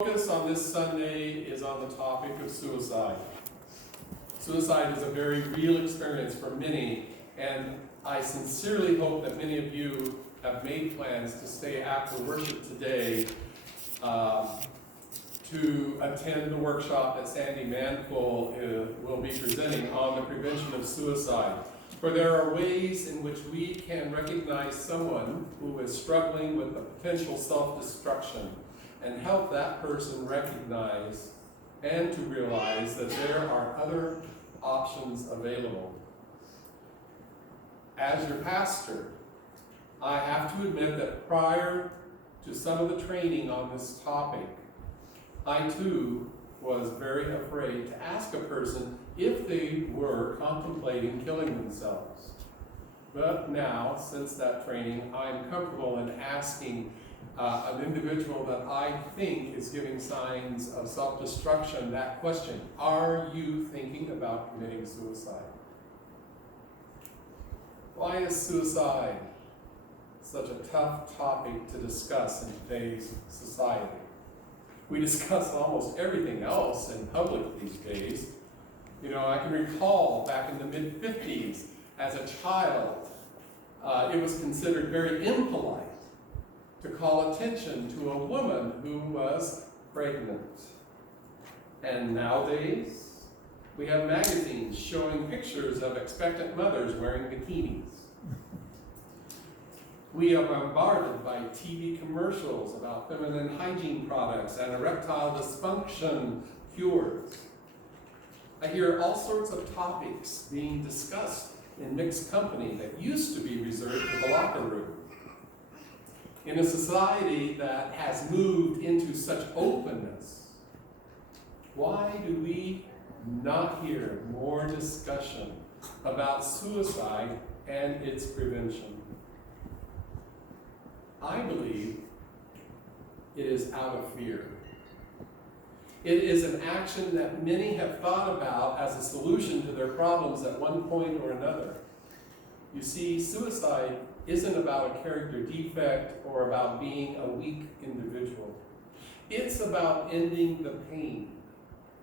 Focus on this Sunday is on the topic of suicide. Suicide is a very real experience for many, and I sincerely hope that many of you have made plans to stay after worship today to attend the workshop that Sandy Manful will be presenting on the prevention of suicide. For there are ways in which we can recognize someone who is struggling with the potential self-destruction and help that person recognize and to realize that there are other options available. As your pastor, I have to admit that prior to some of the training on this topic, I too was very afraid to ask a person if they were contemplating killing themselves. But now, since that training, I'm comfortable in asking an individual that I think is giving signs of self-destruction that question: are you thinking about committing suicide? Why is suicide such a tough topic to discuss in today's society? We discuss almost everything else in public these days. You know, I can recall back in the mid-50s, as a child, it was considered very impolite to call attention to a woman who was pregnant. And nowadays, we have magazines showing pictures of expectant mothers wearing bikinis. We are bombarded by TV commercials about feminine hygiene products and erectile dysfunction cures. I hear all sorts of topics being discussed in mixed company that used to be reserved for the locker room. In a society that has moved into such openness, why do we not hear more discussion about suicide and its prevention? I believe it is out of fear. It is an action that many have thought about as a solution to their problems at one point or another. You see, suicide isn't about a character defect or about being a weak individual. It's about ending the pain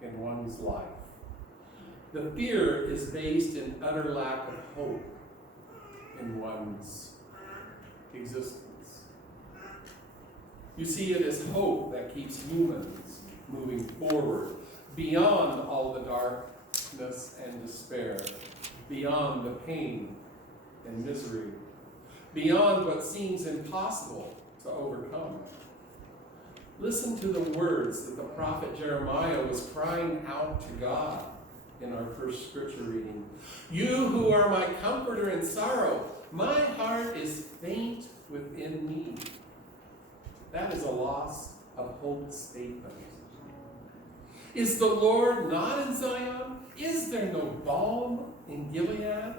in one's life. The fear is based in utter lack of hope in one's existence. You see, it is hope that keeps humans moving forward beyond all the darkness and despair, beyond the pain and misery, beyond what seems impossible to overcome. Listen to the words that the prophet Jeremiah was crying out to God in our first scripture reading. You who are my comforter in sorrow, my heart is faint within me. That is a loss of hope statement. Is the Lord not in Zion? Is there no balm in Gilead?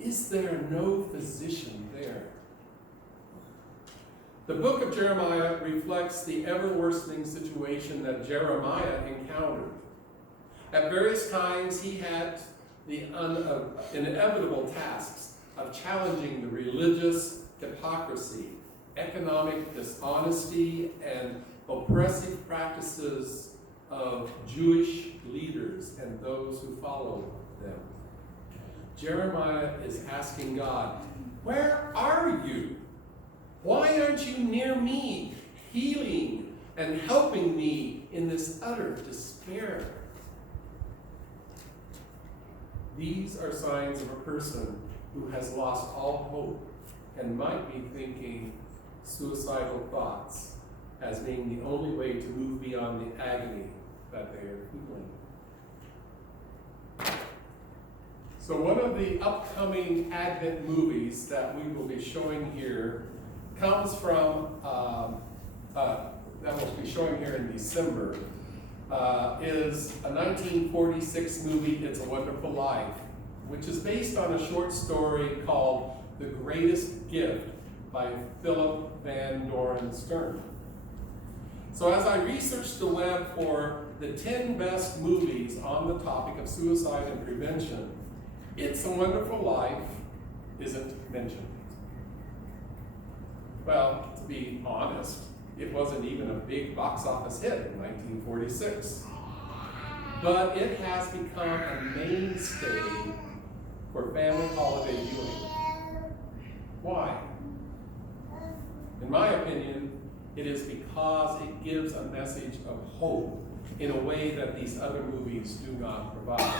Is there no physician there? The book of Jeremiah reflects the ever-worsening situation that Jeremiah encountered. At various times, he had the inevitable tasks of challenging the religious hypocrisy, economic dishonesty, and oppressive practices of Jewish leaders and those who followed them. Jeremiah is asking God, where are you? Why aren't you near me, healing and helping me in this utter despair? These are signs of a person who has lost all hope and might be thinking suicidal thoughts as being the only way to move beyond the agony that they are feeling. So one of the upcoming Advent movies that we will be showing here comes from, that will be showing here in December, is a 1946 movie, It's a Wonderful Life, which is based on a short story called The Greatest Gift by Philip Van Doren Stern. So as I researched the web for the 10 best movies on the topic of suicide and prevention, It's a Wonderful Life isn't mentioned. Well, to be honest, It wasn't even a big box office hit in 1946. But it has become a mainstay for family holiday viewing. Why? In my opinion, it is because it gives a message of hope in a way that these other movies do not provide.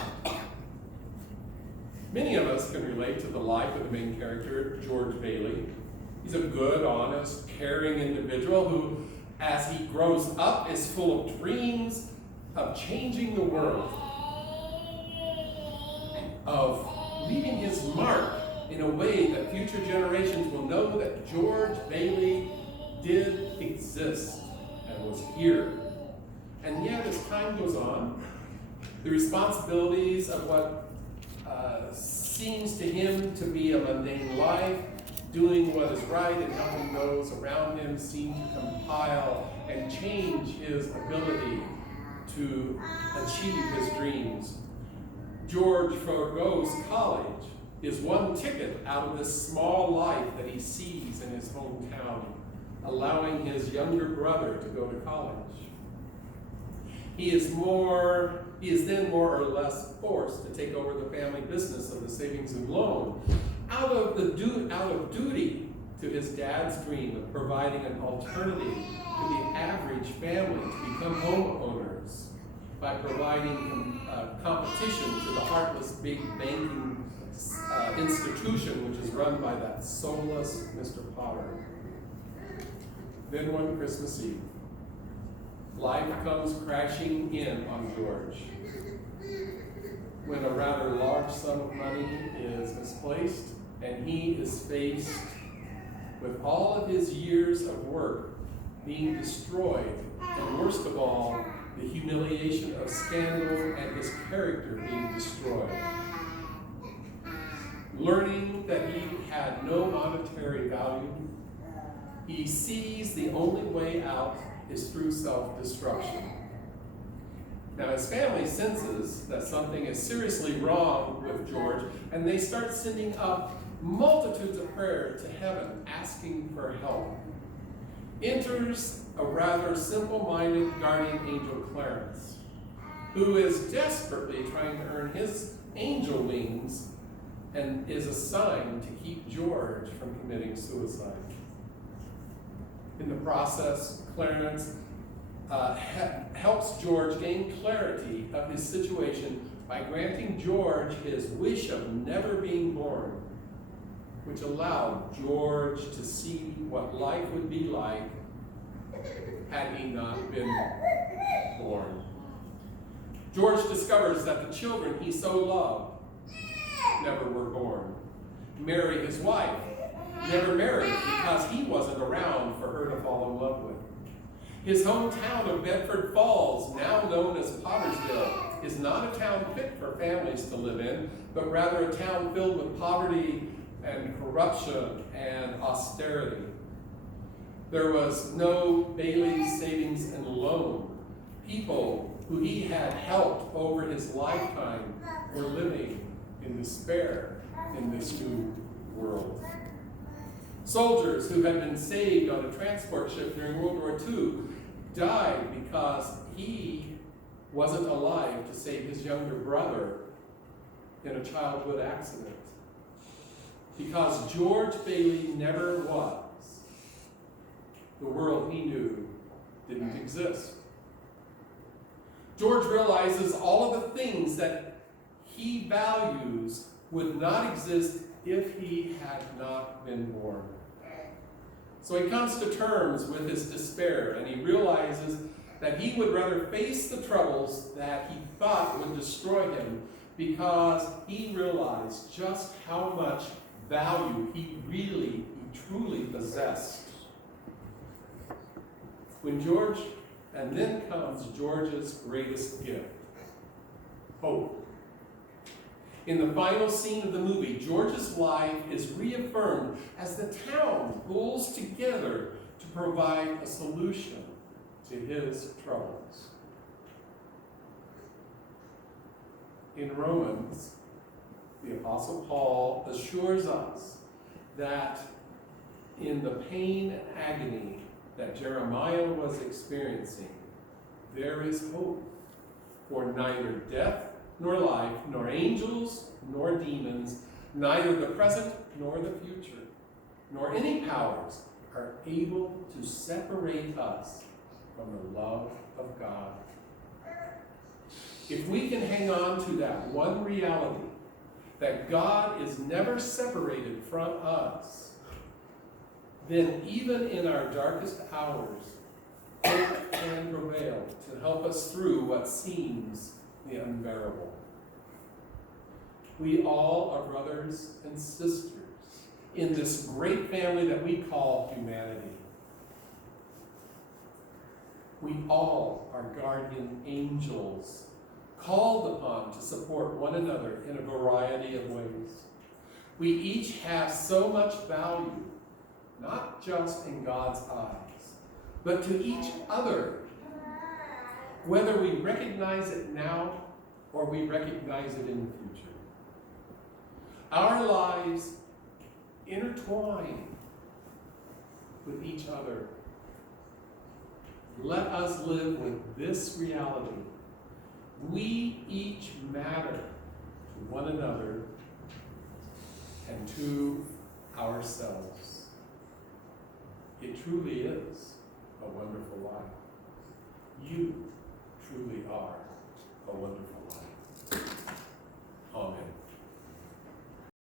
Many of us can relate to the life of the main character, George Bailey. He's a good, honest, caring individual who, as he grows up, is full of dreams of changing the world, of leaving his mark in a way that future generations will know that George Bailey did exist and was here. And yet, as time goes on, the responsibilities of what seems to him to be a mundane life, doing what is right and helping those around him, seem to compile and change his ability to achieve his dreams. George forgoes college, is one ticket out of this small life that he sees in his hometown, allowing his younger brother to go to college. He is then more or less forced to take over the family business of the savings and loan out of duty to his dad's dream of providing an alternative to the average family to become homeowners by providing competition to the heartless big banking institution which is run by that soulless Mr. Potter. Then one Christmas Eve, life comes crashing in on George when a rather large sum of money is misplaced and he is faced with all of his years of work being destroyed, and worst of all, the humiliation of scandal and his character being destroyed. Learning that he had no monetary value, he sees the only way out is through self-destruction. Now his family senses that something is seriously wrong with George, and they start sending up multitudes of prayers to heaven asking for help. Enters a rather simple-minded guardian angel, Clarence, who is desperately trying to earn his angel wings and is assigned to keep George from committing suicide. In the process, Clarence helps George gain clarity of his situation by granting George his wish of never being born, which allowed George to see what life would be like had he not been born. George discovers that the children he so loved never were born. Mary, his wife, never married because he wasn't around for her to fall in love with. His hometown of Bedford Falls, now known as Pottersville, is not a town fit for families to live in, but rather a town filled with poverty and corruption and austerity. There was no Bailey's Savings and Loan. People who he had helped over his lifetime were living in despair in this new world. Soldiers who had been saved on a transport ship during World War II died because he wasn't alive to save his younger brother in a childhood accident. Because George Bailey never was, the world he knew didn't exist. George realizes all of the things that he values would not exist if he had not been born. So he comes to terms with his despair, and he realizes that he would rather face the troubles that he thought would destroy him, because he realized just how much value he truly possessed. And then comes George's greatest gift, hope. In the final scene of the movie, George's life is reaffirmed as the town pulls together to provide a solution to his troubles. In Romans, the Apostle Paul assures us that in the pain and agony that Jeremiah was experiencing, there is hope for neither death nor life, nor angels nor demons, neither the present nor the future, nor any powers are able to separate us from the love of God. If we can hang on to that one reality, that God is never separated from us, then even in our darkest hours, hope can prevail to help us through what seems the unbearable. We all are brothers and sisters in this great family that we call humanity. We all are guardian angels, called upon to support one another in a variety of ways. We each have so much value, not just in God's eyes, but to each other, whether we recognize it now or we recognize it in the future. Our lives intertwine with each other. Let us live with this reality. We each matter to one another and to ourselves. It truly is a wonderful life. You truly are a wonderful life. Amen.